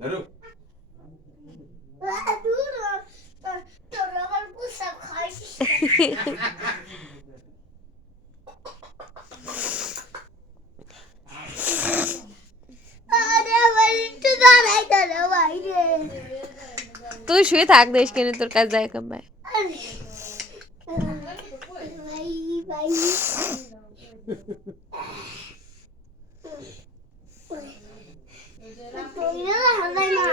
ধরো তোর আবার পোশাক খাইছিস আরে ভাই তো দাঁড়াই দাঁড়া বাইরে তুই শুয়ে থাক দেশ কেন তোর কাছে যায় কমায় ভাই ভাই তোইরা হালাই না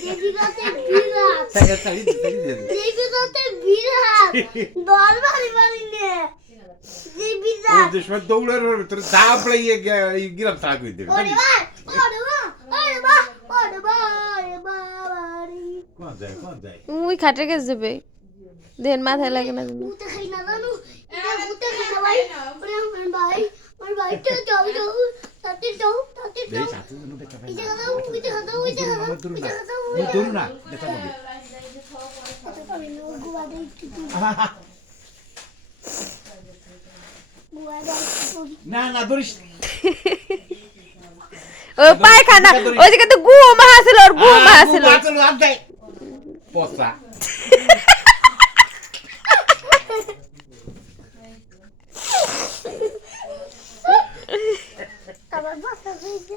দেবিকাতে বিরাট চালি দে দেবিকাতে বিরাট দল বাড়ি বাড়ি নে ও দেবিকাত যে সময় দৌড়ার তোর দাপ লাগিয়ে গিরাম তাক হই দেবে ওরে বা ওরে বা ওরে বা ওরে বা ওরে বা বাড়ি কোন যায় ওই খাটের কাছে যাবে দেন মাথায় লাগে না জানো মুতে খাই না জানো এটা মুতে খাই না ভাই ওরে আমার ভাই তো যাও যাও তাতে যাও দেই সাথে জন্য দেখা পাই এটা না দাও ওইটা দাও ওইটা দাও ওইটা দাও ওই দৌড় না দেখা পাবি আমি গুয়া দেই গুয়া দেই না না দৌড়িস ও পায়খানা ওই জায়গায় তো গু মাহাছিল আর গু মাহাছিল চল আপ দে পচা আবার বাসা হইছে